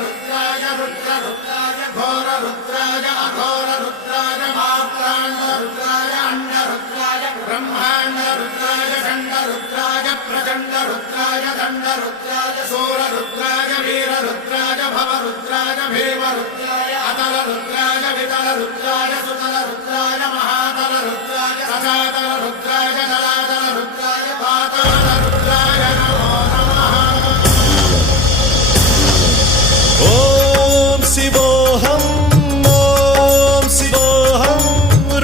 रुद्राय रुद्राय घोर रुद्राय अघोर रुद्राय मात्राण्ड रुद्राय अंड रुद्राय ब्रह्मांड रुद्राय खंड रुद्राय प्रचंड रुद्राय दंड रुद्राय सूर रुद्राय वीर रुद्राय भव रुद्राय भीम रुद्राय अतल रुद्राय वितल रुद्राय सुतल रुद्राय महातल रुद्राय सजातल रुद्राय जलातल रुद्राय पाताल रुद्राय नमो नमः। ओम शिवोऽहं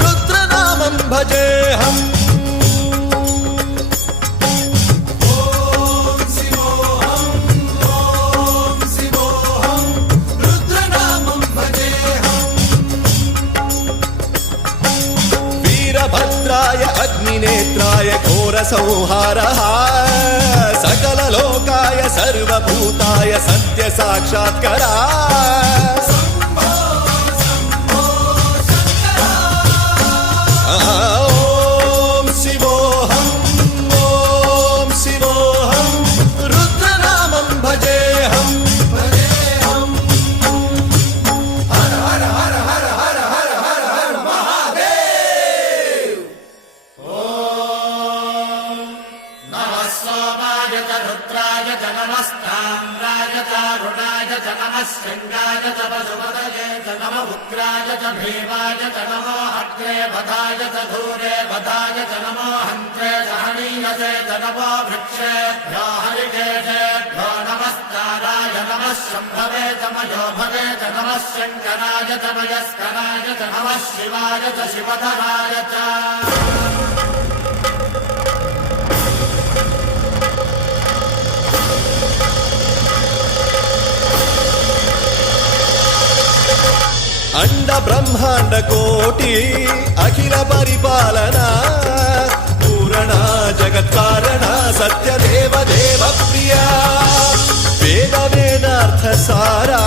रुद्रनामं भजेऽहम्। वीरभद्राय अग्निनेत्राय घोरसंहारः सकललोकाय सर्वभूताय सत्यसाक्षात्करा। ॐ शिवोऽहं रुद्रनामं भजेऽहम्। रुद्राय च नमस्ताम्राय च रुणाय च नमः शृङ्गाय च पशुपतये च नमः उग्राय च भीमाय च नमो अग्रे वधाय च धूरे वधाय च नमो हन्त्रे च हनीयसे च नमो वृक्षेभ्यो हरिकेशेभ्यो नमस्काराय नमः शम्भवे च मयोभवे च नमः शङ्कराय च मयस्कराय च नमः शिवाय च शिवधराय च। अंड ब्रह्मांड कोटि अखिल परिपालना पूरणा जगत्कारणा सत्यदेव देव प्रिया वेद वेदार्थ सारा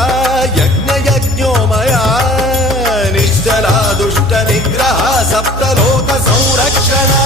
यज्ञ यज्ञोमया निश्चला दुष्ट निग्रह सप्तलोक संरक्षणा।